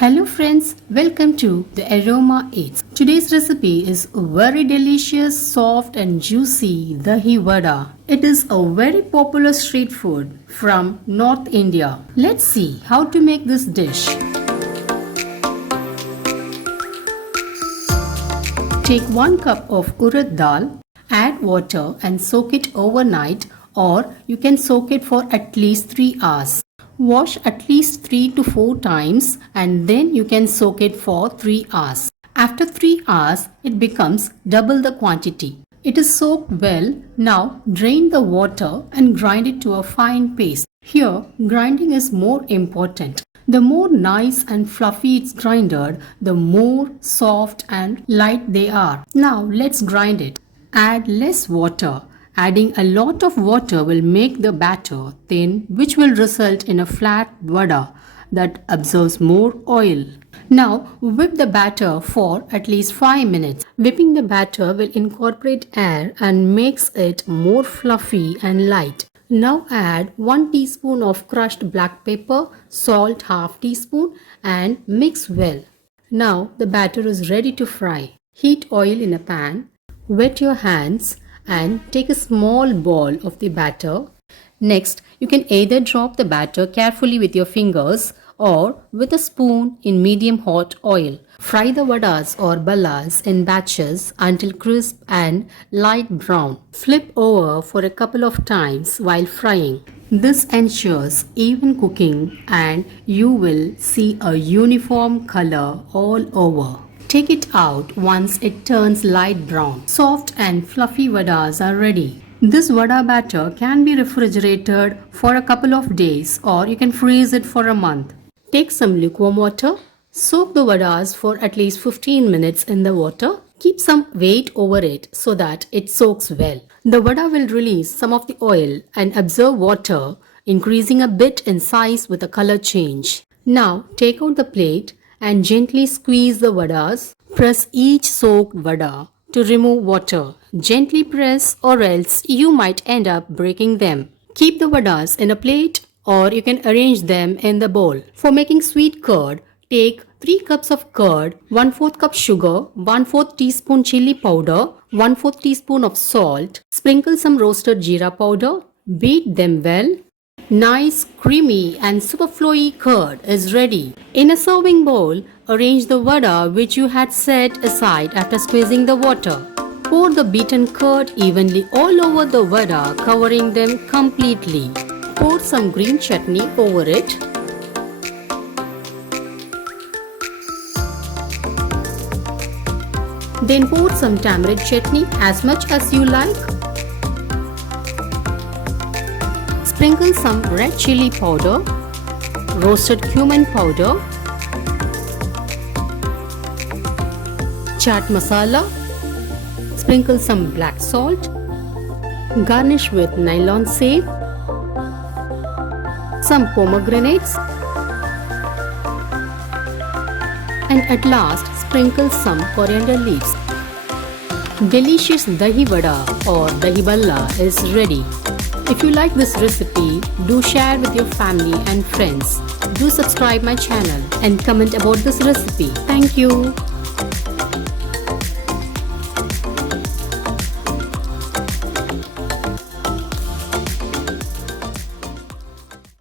Hello friends, welcome to the Aroma Eats. Today's recipe is very delicious, soft and juicy Dahi Vada. It is a very popular street food from North India. Let's see how to make this dish. Take 1 cup of Urad Dal, add water and soak it overnight, or you can soak it for at least 3 hours. Wash at least 3 to 4 times and then you can soak it for 3 hours. After 3 hours, it becomes double the quantity. It is soaked well. Now drain the water and grind it to a fine paste. Here, grinding is more important. The more nice and fluffy it's grinded, the more soft and light they are. Now let's grind it. Add less water. Adding a lot of water will make the batter thin, which will result in a flat vada that absorbs more oil. Now whip the batter for at least 5 minutes. Whipping the batter will incorporate air and makes it more fluffy and light. Now add 1 teaspoon of crushed black pepper, salt half teaspoon and mix well. Now the batter is ready to fry. Heat oil in a pan. Wet your hands and take a small ball of the batter. Next, you can either drop the batter carefully with your fingers or with a spoon in medium hot oil. Fry the vadas or ballas in batches until crisp and light brown. Flip over for a couple of times while frying. This ensures even cooking and you will see a uniform color all over. Take it out once it turns light brown. Soft and fluffy vadas are ready. This vada batter can be refrigerated for a couple of days or you can freeze it for a month. Take some lukewarm water. Soak the vadas for at least 15 minutes in the water. Keep some weight over it so that it soaks well. The vada will release some of the oil and absorb water, increasing a bit in size with a color change. Now take out the plate and gently squeeze the vadas. Press each soaked vada to remove water. Gently press or else you might end up breaking them. Keep the vadas in a plate or you can arrange them in the bowl. For making sweet curd, take 3 cups of curd, 1/4 cup sugar, 1/4 teaspoon chilli powder, 1/4 teaspoon of salt. Sprinkle some roasted jeera powder. Beat them well. Nice, creamy and super flowy curd is ready. In a serving bowl, arrange the vada which you had set aside after squeezing the water. Pour the beaten curd evenly all over the vada, covering them completely. Pour some green chutney over it. Then pour some tamarind chutney as much as you like. Sprinkle some red chilli powder, roasted cumin powder, chaat masala, sprinkle some black salt, garnish with nylon save, some pomegranates, and at last sprinkle some coriander leaves. Delicious Dahi Vada or Dahi Bhalla is ready. If you like this recipe, do share with your family and friends. Do subscribe my channel and comment about this recipe. Thank you.